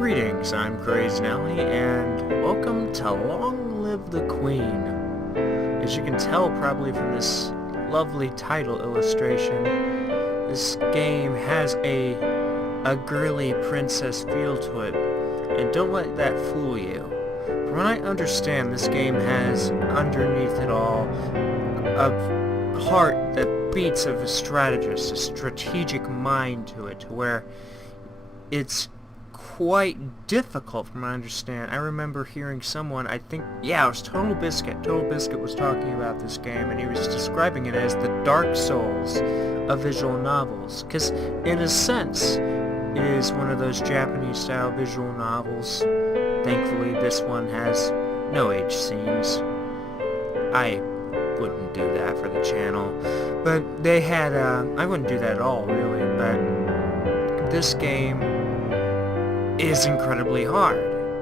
Greetings, I'm Crazy Nelly, and welcome to Long Live the Queen. As you can tell probably from this lovely title illustration, this game has a girly princess feel to it, and don't let that fool you. From what I understand, this game has underneath it all a heart that beats of a strategist, a strategic mind to it, to where it's quite difficult from what I understand. I remember hearing someone, it was Total Biscuit. Total Biscuit was talking about this game, and he was describing it as the Dark Souls of visual novels. Because, in a sense, it is one of those Japanese-style visual novels. Thankfully, this one has no age scenes. I wouldn't do that for the channel. But they had, I wouldn't do that at all, really, but this game is incredibly hard,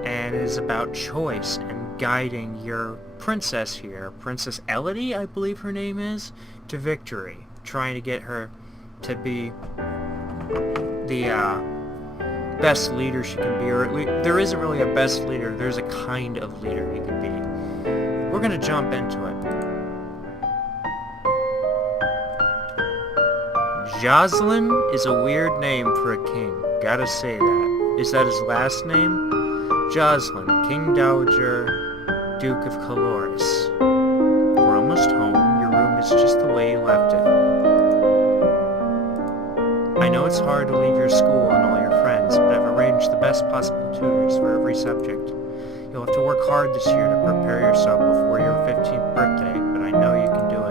and is about choice and guiding your princess here, Princess Elodie, I believe her name is, to victory, trying to get her to be the best leader she can be, or there isn't really a best leader, there's a kind of leader you can be. We're gonna jump into it. Jocelyn is a weird name for a king, gotta say that. Is that his last name? Jocelyn, King Dowager, Duke of Caloris. We're almost home. Your room is just the way you left it. I know it's hard to leave your school and all your friends, but I've arranged the best possible tutors for every subject. You'll have to work hard this year to prepare yourself before your 15th birthday, but I know you can do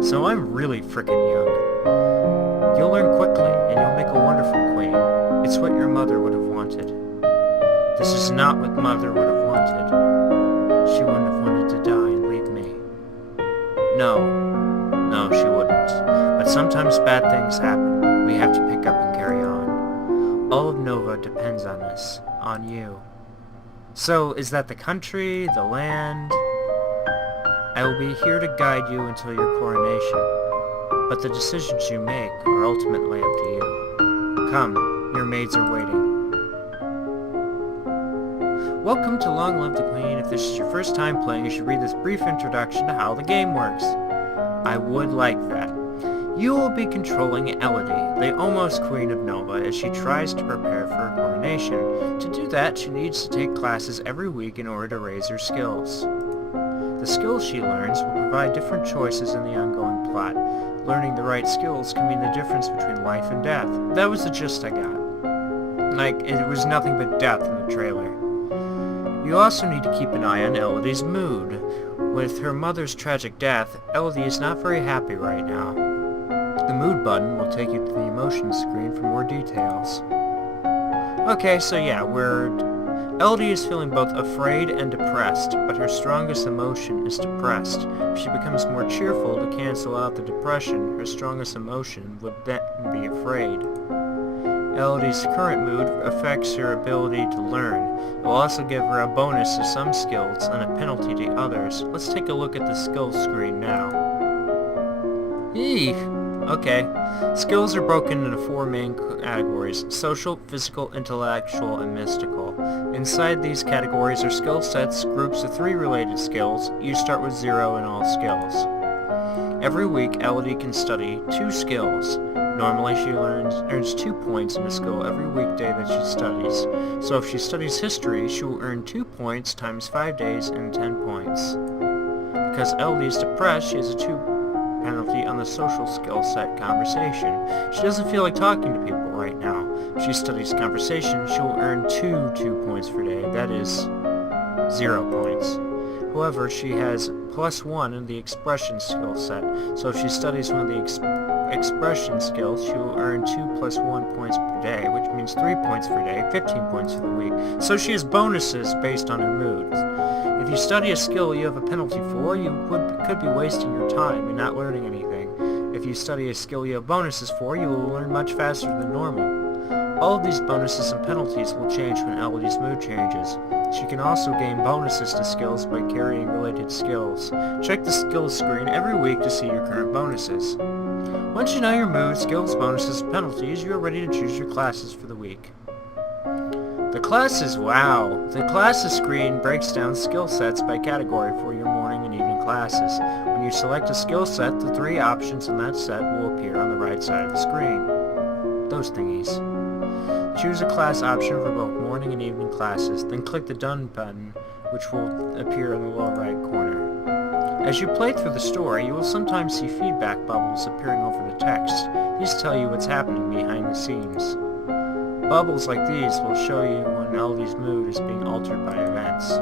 it. So I'm really frickin' young. You'll learn quickly, and you'll make a wonderful queen. It's what your mother would have wanted. This is not what mother would have wanted. She wouldn't have wanted to die and leave me. No, she wouldn't. But sometimes bad things happen. We have to pick up and carry on. All of Nova depends on us, on you. So, is that the country, the land? I will be here to guide you until your coronation. But the decisions you make are ultimately up to you. Come, your maids are waiting. Welcome to Long Live the Queen. If this is your first time playing, you should read this brief introduction to how the game works. I would like that. You will be controlling Elodie, the almost Queen of Nova, as she tries to prepare for her coronation. To do that, she needs to take classes every week in order to raise her skills. The skills she learns will provide different choices in the ongoing plot. Learning the right skills can mean the difference between life and death. That was the gist I got. It was nothing but death in the trailer. You also need to keep an eye on Elodie's mood. With her mother's tragic death, Elodie is not very happy right now. The mood button will take you to the emotions screen for more details. Okay, so yeah, Elodie is feeling both afraid and depressed, but her strongest emotion is depressed. If she becomes more cheerful to cancel out the depression, her strongest emotion would then be afraid. Elodie's current mood affects her ability to learn. It will also give her a bonus to some skills and a penalty to others. Let's take a look at the skills screen now. Okay. Skills are broken into 4 main categories: social, physical, intellectual, and mystical. Inside these categories are skill sets, groups of 3 related skills. You start with 0 in all skills. Every week, Elodie can study 2 skills. Normally, she earns 2 points in a skill every weekday that she studies. So if she studies history, she will earn 2 points times 5 days and 10 points. Because Elodie is depressed, she has a 2 penalty on the social skill set conversation. She doesn't feel like talking to people right now. If she studies conversation, she will earn 2 points per day. That is 0 points. However, she has +1 in the expression skill set, so if she studies one of the expression skills, she will earn 2 + 1 points per day, which means 3 points per day, 15 points for the week. So she has bonuses based on her moods. If you study a skill you have a penalty for, you could be wasting your time and not learning anything. If you study a skill you have bonuses for, you will learn much faster than normal. All of these bonuses and penalties will change when Elodie's mood changes. She can also gain bonuses to skills by carrying related skills. Check the skills screen every week to see your current bonuses. Once you know your mood, skills, bonuses, and penalties, you are ready to choose your classes for the week. The classes, wow. The classes screen breaks down skill sets by category for your morning and evening classes. When you select a skill set, the 3 options in that set will appear on the right side of the screen. Those thingies. Choose a class option for both morning and evening classes, then click the Done button, which will appear in the lower right corner. As you play through the story, you will sometimes see feedback bubbles appearing over the text. These tell you what's happening behind the scenes. Bubbles like these will show you when Eldie's mood is being altered by events.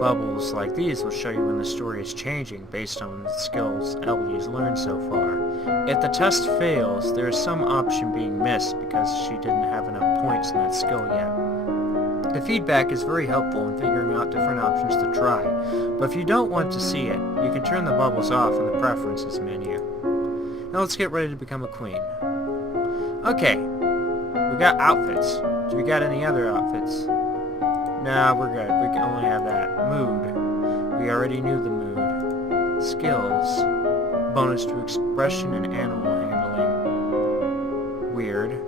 Bubbles like these will show you when the story is changing based on the skills Eldie has learned so far. If the test fails, there is some option being missed because she didn't have enough points in that skill yet. The feedback is very helpful in figuring out different options to try, but if you don't want to see it, you can turn the bubbles off in the Preferences menu. Now let's get ready to become a queen. Okay, we got outfits. Do we got any other outfits? Nah, we're good. We can only have that. Mood. We already knew the mood. Skills. Bonus to expression and animal handling. Weird.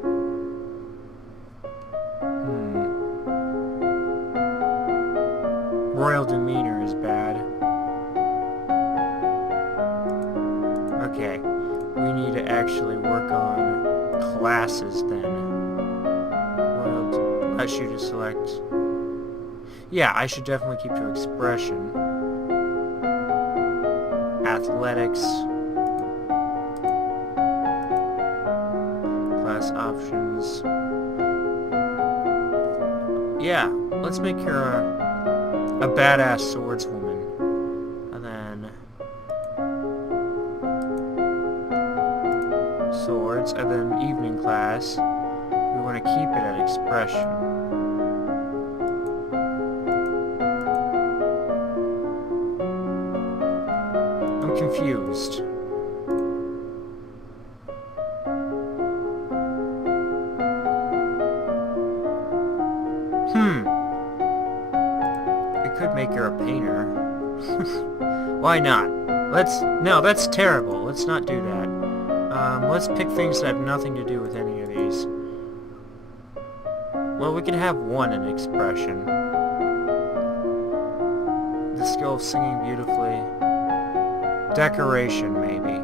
Royal demeanor is bad. Okay. We need to actually work on classes then. Lets you to select. Yeah, I should definitely keep to expression. Athletics. Class options. Yeah, let's make her a badass swordswoman. And then swords, and then evening class. We want to keep it at expression. I'm confused. We could make her a painter. Why not? No, that's terrible. Let's not do that. Let's pick things that have nothing to do with any of these. Well, we can have one in expression. The skill of singing beautifully. Decoration, maybe.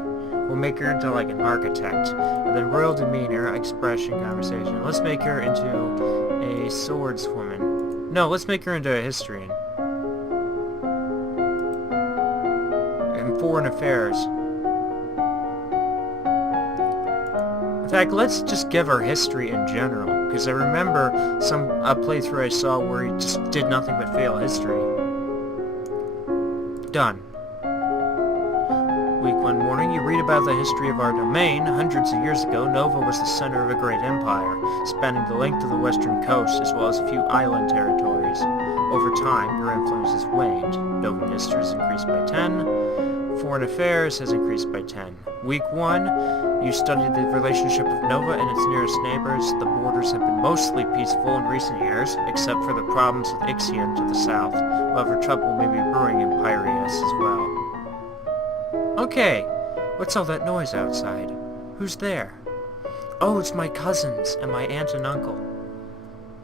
We'll make her into like an architect. And then royal demeanor, expression, conversation. Let's make her into a swordswoman. No, let's make her into a historian. And foreign affairs. In fact, let's just give her history in general. Because I remember a playthrough I saw where he just did nothing but fail history. Done. Week 1 morning, you read about the history of our domain. Hundreds of years ago, Nova was the center of a great empire, spanning the length of the western coast as well as a few island territories. Over time, your influence has waned. Nova history has increased by 10. Foreign affairs has increased by 10. Week 1, you studied the relationship of Nova and its nearest neighbors. The borders have been mostly peaceful in recent years, except for the problems with Ixion to the south. However, trouble may be brewing in Piraeus as well. Okay, what's all that noise outside? Who's there? Oh, it's my cousins and my aunt and uncle.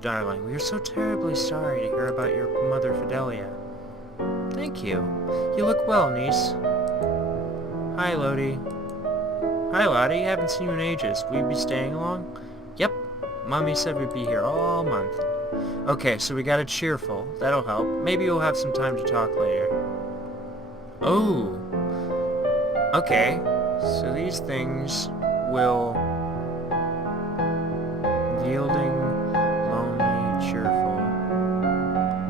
Darling, we are so terribly sorry to hear about your mother Fidelia. Thank you. You look well, niece. Hi, Lodi. Hi, Lottie. Haven't seen you in ages. Will you be staying long? Yep. Mommy said we'd be here all month. Okay, so we got a cheerful. That'll help. Maybe we'll have some time to talk later. Oh. Okay. So these things will... Yielding, lonely, cheerful.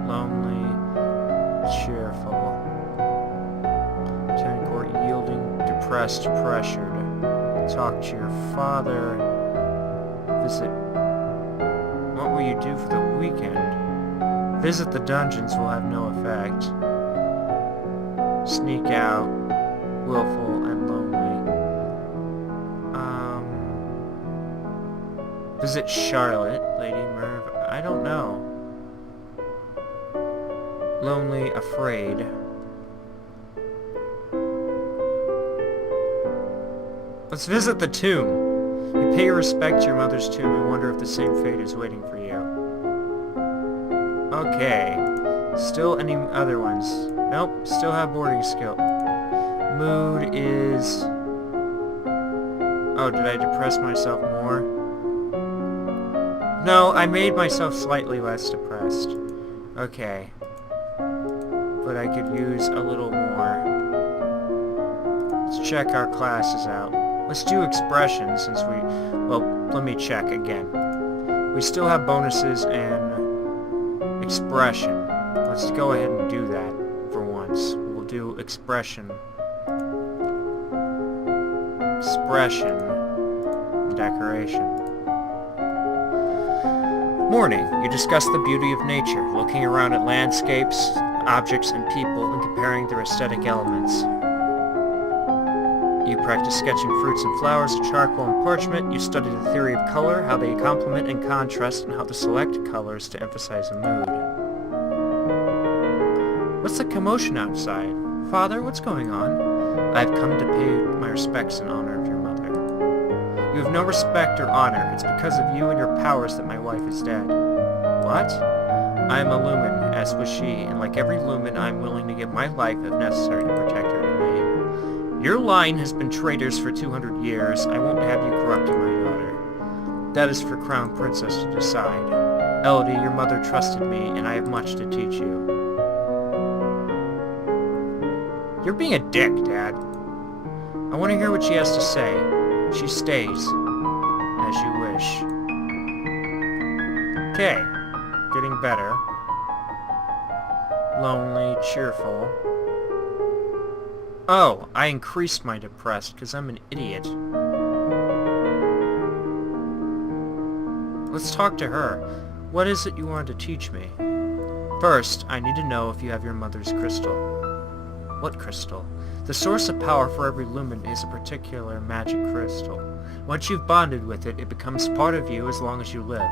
Lonely, cheerful. Ten court, yielding, depressed, pressured. Talk to your father. Visit. What will you do for the weekend? Visit the dungeons will have no effect. Sneak out. Willful and lonely. Visit Charlotte, Lady Merv. I don't know. Lonely, afraid. Let's visit the tomb. You pay your respect to your mother's tomb and wonder if the same fate is waiting for you. Okay. Still any other ones? Nope. Still have boarding skill. Mood is... Oh, did I depress myself more? No, I made myself slightly less depressed. Okay. But I could use a little more. Let's check our classes out. Let's do expressions since we... Well, let me check again. We still have bonuses and expression. Let's go ahead and do that for once. We'll do expression. Expression. Decoration. Morning. You discuss the beauty of nature, looking around at landscapes, objects, and people, and comparing their aesthetic elements. You practice sketching fruits and flowers with charcoal and parchment. You study the theory of color, how they complement and contrast, and how to select colors to emphasize a mood. What's the commotion outside? Father, what's going on? I've come to pay my respects in honor of your mother. You have no respect or honor. It's because of you and your powers that my wife is dead. What? I am a lumen, as was she, and like every lumen, I am willing to give my life if necessary to protect her domain. Your line has been traitors for 200 years. I won't have you corrupting my daughter. That is for Crown Princess to decide. Elodie, your mother trusted me, and I have much to teach you. You're being a dick, Dad. I want to hear what she has to say. She stays. As you wish. Okay. Getting better. Lonely, cheerful. Oh, I increased my depressed because I'm an idiot. Let's talk to her. What is it you wanted to teach me? First, I need to know if you have your mother's crystal. What crystal? The source of power for every lumen is a particular magic crystal. Once you've bonded with it, it becomes part of you as long as you live.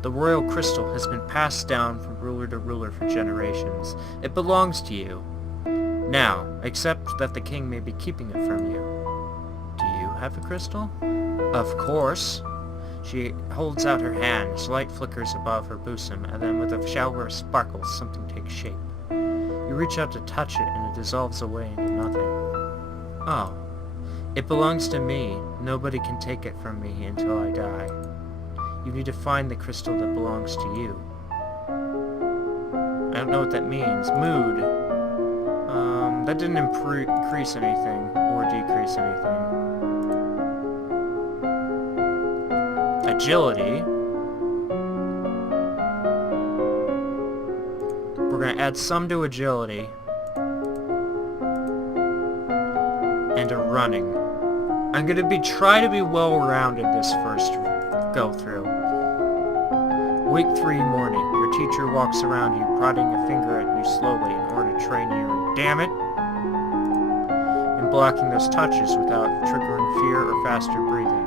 The royal crystal has been passed down from ruler to ruler for generations. It belongs to you. Now, accept that the king may be keeping it from you. Do you have a crystal? Of course. She holds out her hands, light flickers above her bosom, and then with a shower of sparkles, something takes shape. You reach out to touch it, and it dissolves away into nothing. Oh. It belongs to me. Nobody can take it from me until I die. You need to find the crystal that belongs to you. I don't know what that means. Mood. That didn't increase anything, or decrease anything. Agility. We're going to add some to agility. And to running. I'm going to try to be well-rounded this first go-through. Week 3 morning. Your teacher walks around you, prodding a finger at you slowly in order to train you, damn it, and blocking those touches without triggering fear or faster breathing.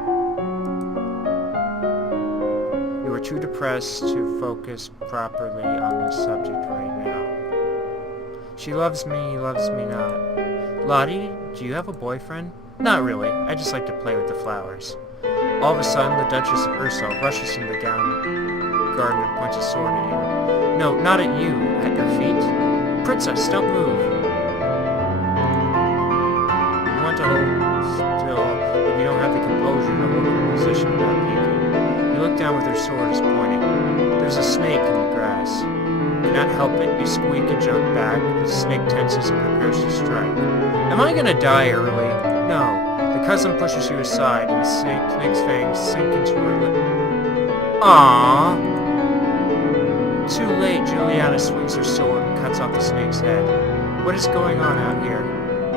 You are too depressed to focus properly on this subject right now. She loves me not. Lottie, do you have a boyfriend? Not really. I just like to play with the flowers. All of a sudden, the Duchess of Urso rushes into the garden and points a sword at you. No, not at you. At your feet. Princess, don't move. You want to hold still, but you don't have the composure to hold your position without peeking. You look down with her sword is pointing. There's a snake in the grass. You cannot help it. You squeak and jump back. The snake tenses and prepares to strike. Am I gonna die early? No. The cousin pushes you aside, and the snake's fangs sink into her lip. Aww. Too late, Juliana swings her sword and cuts off the snake's head. What is going on out here?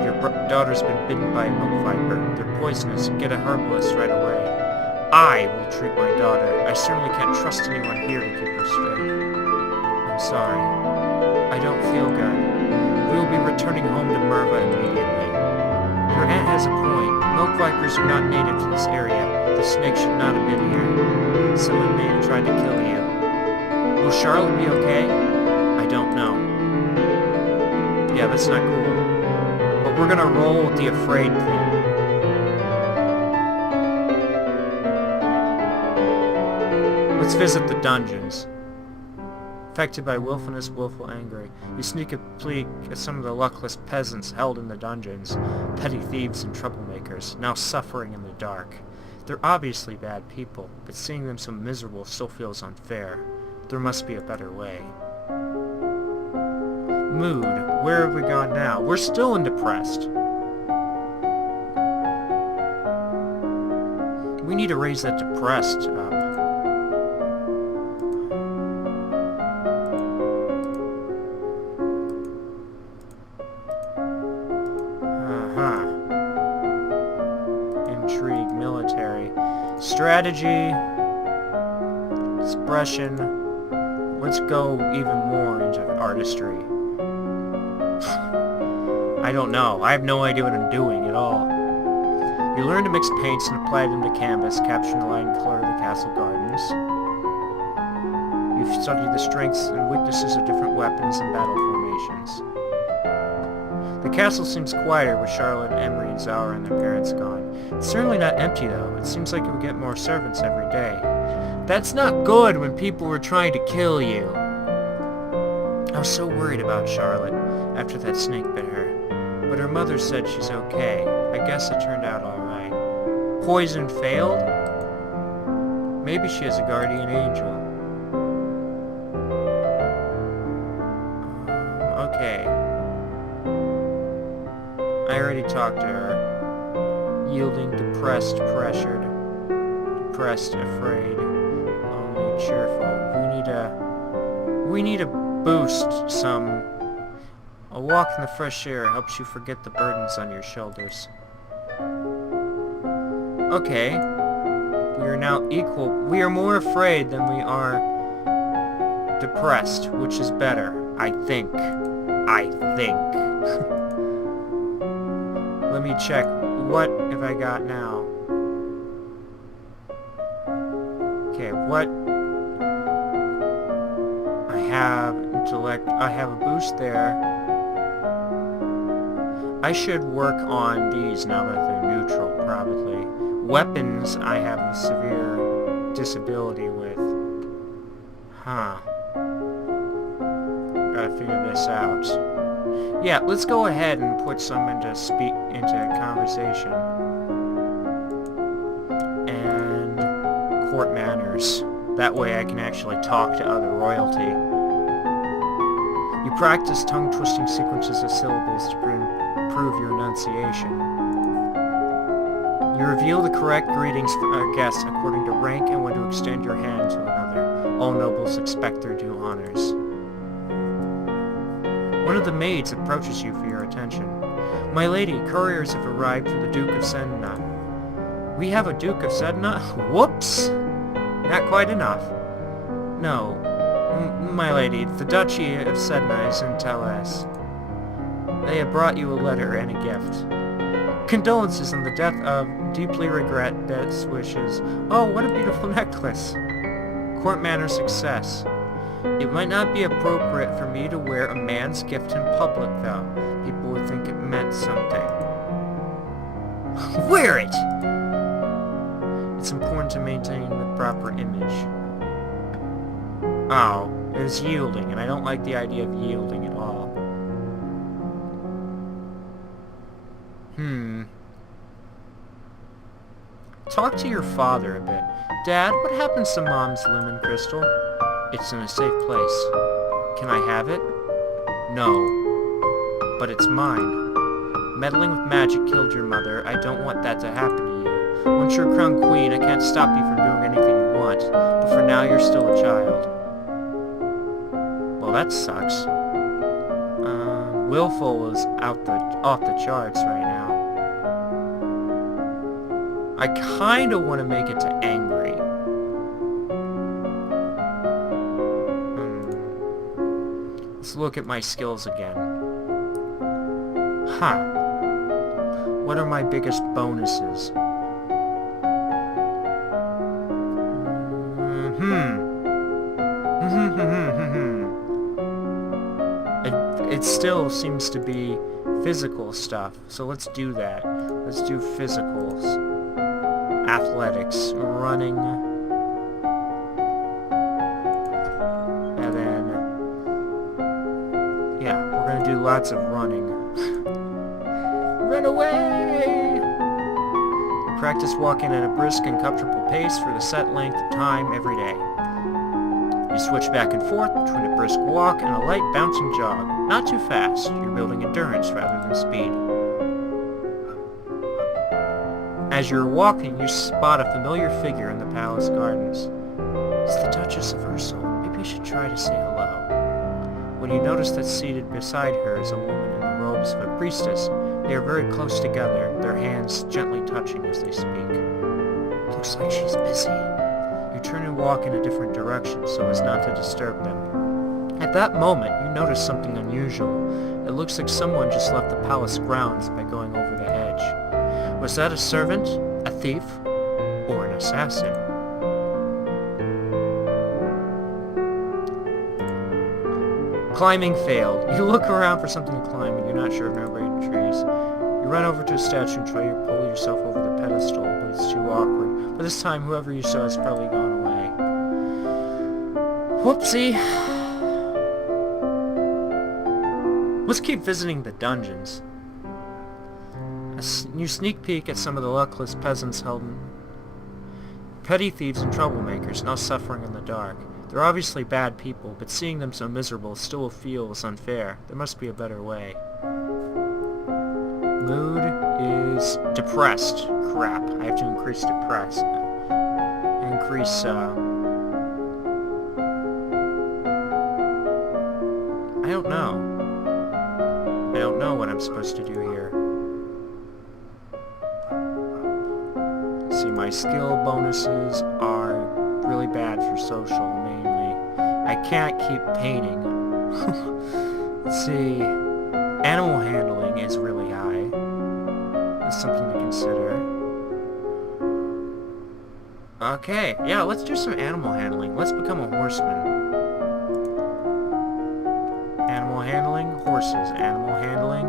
Your daughter's been bitten by a milk viper. They're poisonous. Get a herbalist right away. I will treat my daughter. I certainly can't trust anyone here to keep her straight. I'm sorry. I don't feel good. We will be returning home to Merva immediately. Your aunt has a point. Milk vipers are not native to this area. The snake should not have been here. Someone may have tried to kill you. Will Charlotte be okay? I don't know. Yeah, that's not cool. But we're gonna roll with the afraid thing. Let's visit the dungeons. Affected by willfulness, willful angry. You sneak a peek at some of the luckless peasants held in the dungeons, petty thieves and troublemakers, now suffering in the dark. They're obviously bad people, but seeing them so miserable still feels unfair. There must be a better way. Mood. Where have we gone now? We're still in depressed. We need to raise that depressed up. Intrigue, military, strategy, expression. Let's go even more into artistry. I don't know. I have no idea what I'm doing at all. You learn to mix paints and apply them to canvas, capturing the light and color of the castle gardens. You've studied the strengths and weaknesses of different weapons and battle formations. The castle seems quieter with Charlotte, Emery, and Zauer and their parents gone. It's certainly not empty, though. It seems like you'll get more servants every day. That's not good when people were trying to kill you. I was so worried about Charlotte after that snake bit her. But her mother said she's okay. I guess it turned out alright. Poison failed? Maybe she has a guardian angel. Okay. I already talked to her. Yielding, depressed, pressured. Depressed, afraid. Lonely, cheerful. We need a boost, some... A walk in the fresh air helps you forget the burdens on your shoulders. Okay. We are now equal. We are more afraid than we are depressed, which is better. I think. Let me check. What have I got now? Okay, what? I have intellect. I have a boost there. I should work on these now that they're neutral, probably. Weapons I have a severe disability with. Huh. Gotta figure this out. Yeah, let's go ahead and put some into conversation. And court manners. That way I can actually talk to other royalty. You practice tongue-twisting sequences of syllables to improve your enunciation. You reveal the correct greetings for guests according to rank and when to extend your hand to another. All nobles expect their due honors. One of the maids approaches you for your attention. My lady, couriers have arrived from the Duke of Sedna. We have a Duke of Sedna? Whoops! Not quite enough. No. My lady, the Duchy of Sedna is in Teles. They have brought you a letter and a gift. Condolences on the death of, deeply regret, best wishes. Oh, what a beautiful necklace. Court manner success. It might not be appropriate for me to wear a man's gift in public, though. People would think it meant something. Wear it! It's important to maintain the proper image. Oh, it's yielding, and I don't like the idea of yielding at all. Talk to your father a bit. Dad, what happens to Mom's lumen crystal? It's in a safe place. Can I have it? No. But it's mine. Meddling with magic killed your mother. I don't want that to happen to you. Once you're crowned queen, I can't stop you from doing anything you want. But for now, you're still a child. Well, that sucks. Willful is off the charts right now. I kinda want to make it to angry. Let's look at my skills again. Huh. What are my biggest bonuses? It still seems to be physical stuff, so let's do that. Let's do physicals. Athletics, running, and then do lots of running. Run away! You practice walking at a brisk and comfortable pace for the set length of time every day. You switch back and forth between a brisk walk and a light bouncing jog. Not too fast. You're building endurance rather than speed. As you're walking, you spot a familiar figure in the palace gardens. It's the Duchess of Ursul. Maybe you should try to say hello. When you notice that seated beside her is a woman in the robes of a priestess, they are very close together, their hands gently touching as they speak. Looks like she's busy. You turn and walk in a different direction so as not to disturb them. At that moment, you notice something unusual. It looks like someone just left the palace grounds by going over the hedge. Was that a servant, a thief, or an assassin? Climbing failed. You look around for something to climb and you're not sure if nobody in trees. You run over to a statue and try to pull yourself over the pedestal, but it's too awkward. But this time, whoever you saw has probably gone away. Whoopsie. Let's keep visiting the dungeons. You sneak peek at some of the luckless peasants held in petty thieves and troublemakers, now suffering in the dark. They're obviously bad people, but seeing them so miserable still feels unfair. There must be a better way. Mood is depressed. Crap. I have to increase depressed. Increase, I don't know. I don't know what I'm supposed to do here. See, my skill bonuses are really bad for social, mainly. I can't keep painting. Let's see. Animal handling is really high. That's something to consider. Okay, yeah, let's do some animal handling. Let's become a horseman. Animal handling, horses. Animal handling.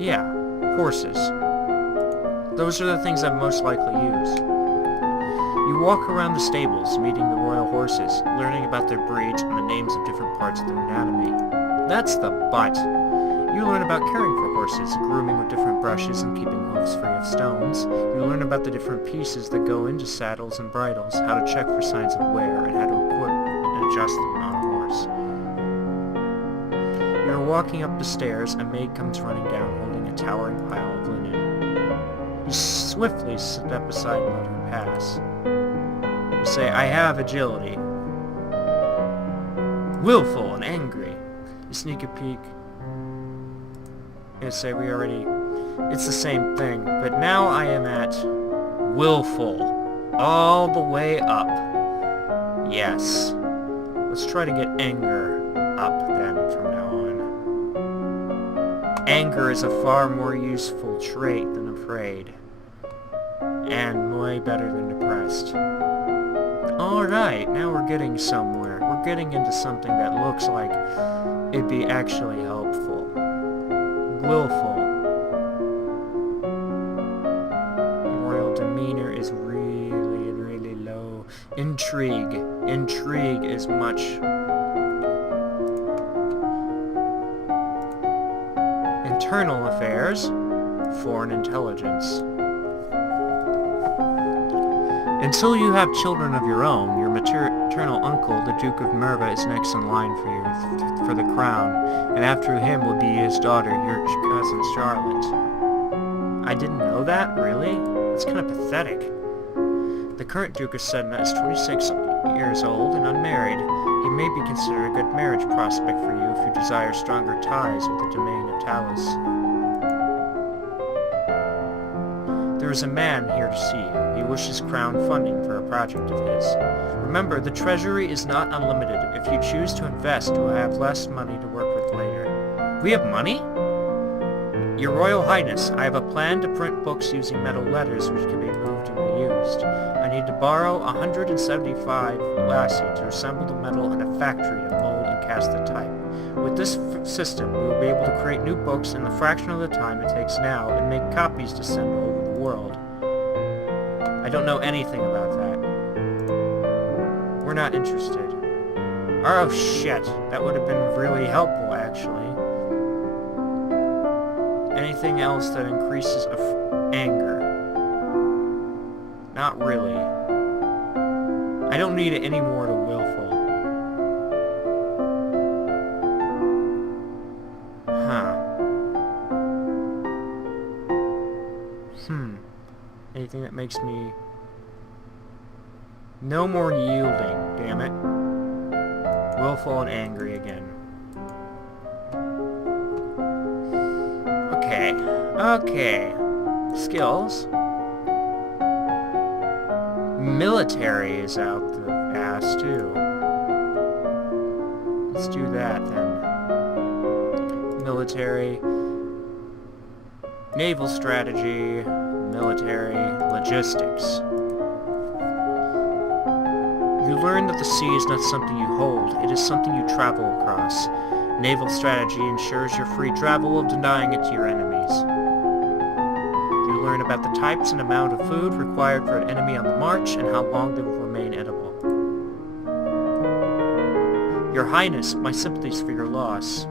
Yeah, horses. Those are the things I most likely use. You walk around the stables, meeting the royal horses, learning about their breeds and the names of different parts of their anatomy. That's the butt. You learn about caring for horses, grooming with different brushes and keeping hooves free of stones. You learn about the different pieces that go into saddles and bridles, how to check for signs of wear, and how to equip and adjust them on a horse. You're walking up the stairs, a maid comes running down holding a towering pile of linen. You swiftly step aside and let her pass. You say, I have agility. Willful and angry. You sneak a peek. You say we already... It's the same thing, but now I am at willful. All the way up. Yes. Let's try to get anger up then from now on. Anger is a far more useful trait than afraid. And way better than depressed. Alright, now we're getting somewhere. We're getting into something that looks like it'd be actually helpful. Willful. Royal demeanor is really, really low. Intrigue. Intrigue is much... Internal affairs. Foreign intelligence. Until you have children of your own, your maternal uncle, the Duke of Merva, is next in line for the crown, and after him will be his daughter, your cousin Charlotte. I didn't know that? Really? That's kind of pathetic. The current Duke of Sedna is 26 years old and unmarried. He may be considered a good marriage prospect for you if you desire stronger ties with the domain of Talus. There is a man here to see you. He wishes crown funding for a project of his. Remember, the treasury is not unlimited. If you choose to invest, you will have less money to work with later. We have money? Your Royal Highness, I have a plan to print books using metal letters which can be moved and reused. I need to borrow 175 lassie to assemble the metal and a factory to mold and cast the type. With this system, we will be able to create new books in the fraction of the time it takes now and make copies to send over the world. I don't know anything about that. We're not interested. Oh shit, that would have been really helpful actually. Anything else that increases anger? Not really. I don't need it anymore to willful. Huh. Anything that makes me... No more yielding, damn it. Willful and angry again. Okay. Skills. Military is out the ass, too. Let's do that, then. Military. Naval strategy. Military. Logistics. You learn that the sea is not something you hold, it is something you travel across. Naval strategy ensures your free travel while denying it to your enemies. You learn about the types and amount of food required for an enemy on the march and how long they will remain edible. Your Highness, my sympathies for your loss.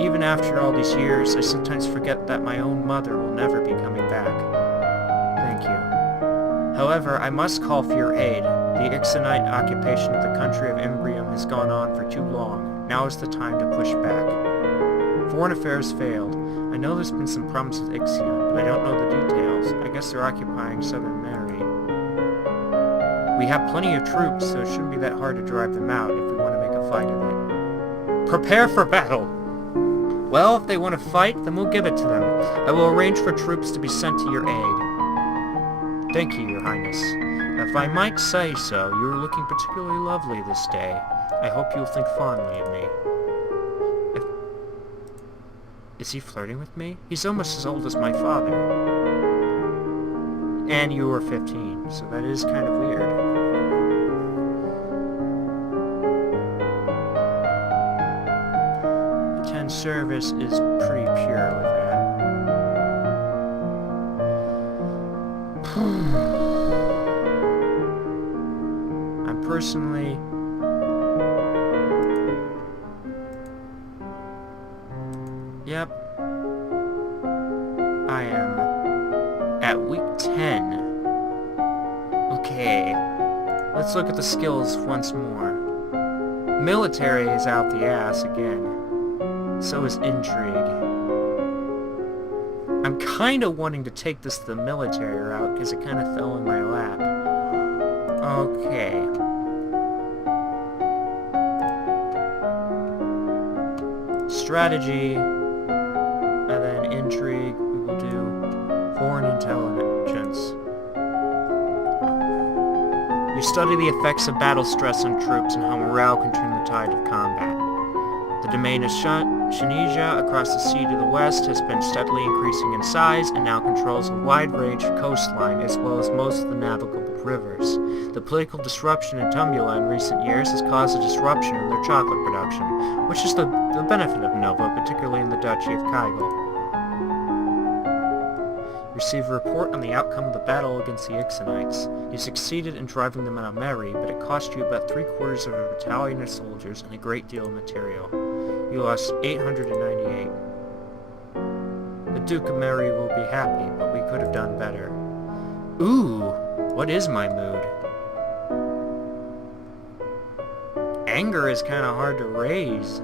Even after all these years, I sometimes forget that my own mother will never be coming back. Thank you. However, I must call for your aid. The Ixionite occupation of the country of Imbrium has gone on for too long. Now is the time to push back. Foreign affairs failed. I know there's been some problems with Ixion, but I don't know the details. I guess they're occupying southern Mary. We have plenty of troops, so it shouldn't be that hard to drive them out if we want to make a fight of it. Prepare for battle! Well, if they want to fight, then we'll give it to them. I will arrange for troops to be sent to your aid. Thank you, Your Highness. If I might say so, you are looking particularly lovely this day. I hope you'll think fondly of me. Is he flirting with me? He's almost as old as my father. And you were 15, so that is kind of weird. Attend service is pretty pure with that. I'm personally... Yep. I am at week 10. Okay. Let's look at the skills once more. Military is out the ass again. So is intrigue. I'm kind of wanting to take this to the military route because it kind of fell in my lap. Okay. Strategy, and then intrigue, we will do foreign intelligence. You study the effects of battle stress on troops and how morale can turn the tide of combat. The domain of Shanija across the sea to the west has been steadily increasing in size and now controls a wide range of coastline as well as most of the navigable rivers. The political disruption in Tumula in recent years has caused a disruption in their chocolate production, which is the benefit of Nova, particularly in the Duchy of Kygel. Receive a report on the outcome of the battle against the Ixionites. You succeeded in driving them out of Mary, but it cost you about 3/4 of a battalion of soldiers and a great deal of material. You lost 898. The Duke of Mary will be happy, but we could have done better. Ooh, what is my mood? Anger is kind of hard to raise.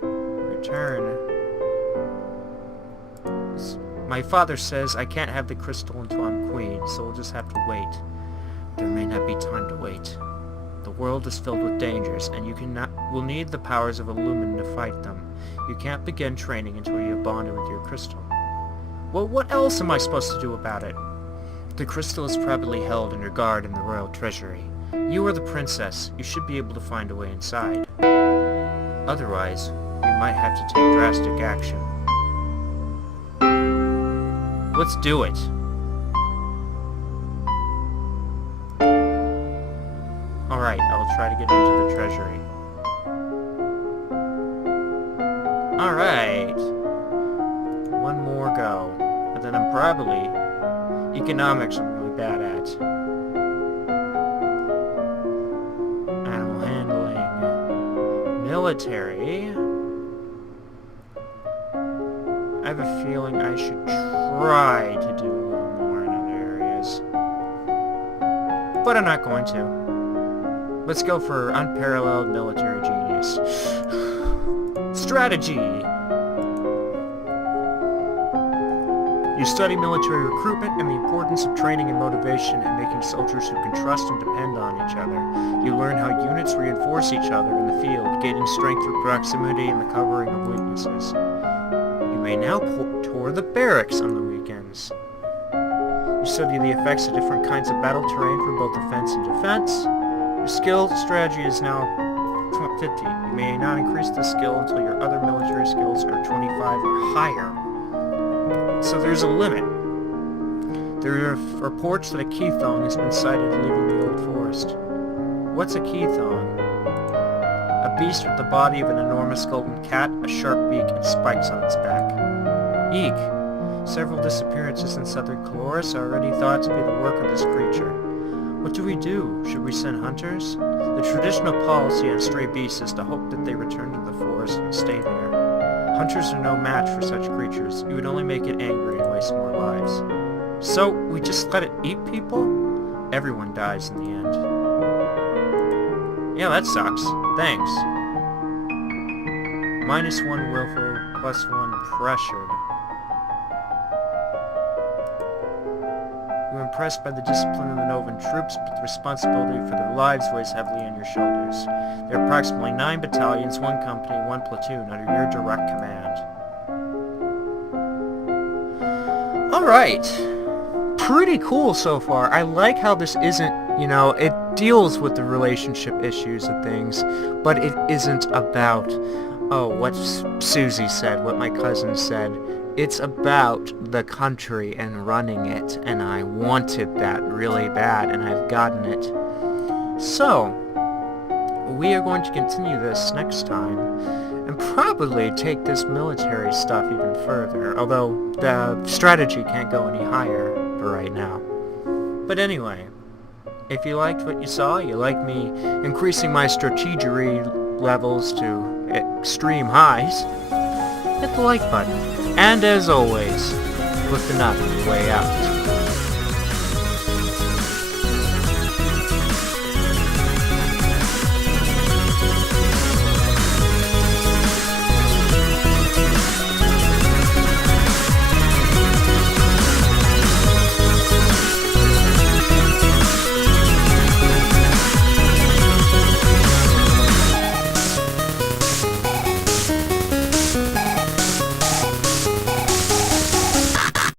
Return. My father says I can't have the crystal until I'm queen, so we'll just have to wait. There may not be time to wait. The world is filled with dangers, and you will need the powers of Illumin to fight them. You can't begin training until you have bonded with your crystal. Well, what else am I supposed to do about it? The crystal is probably held under guard in the royal treasury. You are the princess. You should be able to find a way inside. Otherwise, you might have to take drastic action. Let's do it. Alright, I'll try to get into the treasury. Alright. One more go. And then I'm probably... Economics I'm really bad at. Animal handling. military. I have a feeling I should try to do a little more in other areas. But I'm not going to. Let's go for unparalleled military genius. Strategy! You study military recruitment and the importance of training and motivation and making soldiers who can trust and depend on each other. You learn how units reinforce each other in the field, gaining strength through proximity and the covering of weaknesses. You may now tour the barracks on the weekends. You study the effects of different kinds of battle terrain for both offense and defense. Your skill strategy is now 50. You may not increase the skill until your other military skills are 25 or higher. So there's a limit. There are reports that a Keithong has been sighted leaving the old forest. What's a Keithong? A beast with the body of an enormous golden cat, a sharp beak, and spikes on its back. Eek! Several disappearances in southern Caloris are already thought to be the work of this creature. What do we do? Should we send hunters? The traditional policy on stray beasts is to hope that they return to the forest and stay there. Hunters are no match for such creatures. You would only make it angry and waste more lives. So, we just let it eat people? Everyone dies in the end. Yeah, that sucks. Thanks. -1 willful, +1 pressured. You were impressed by the discipline of the Novan troops, but the responsibility for their lives weighs heavily on your shoulders. There are approximately 9 battalions, 1 company, 1 platoon under your direct command. Alright. Pretty cool so far. I like how this isn't, it deals with the relationship issues of things, but it isn't about, what Susie said, what my cousin said. It's about the country and running it, and I wanted that really bad, and I've gotten it. So, we are going to continue this next time, and probably take this military stuff even further, although the strategy can't go any higher for right now. But anyway, if you liked what you saw, you like me increasing my strategery levels to extreme highs, hit the like button. And as always, looking up on your way out.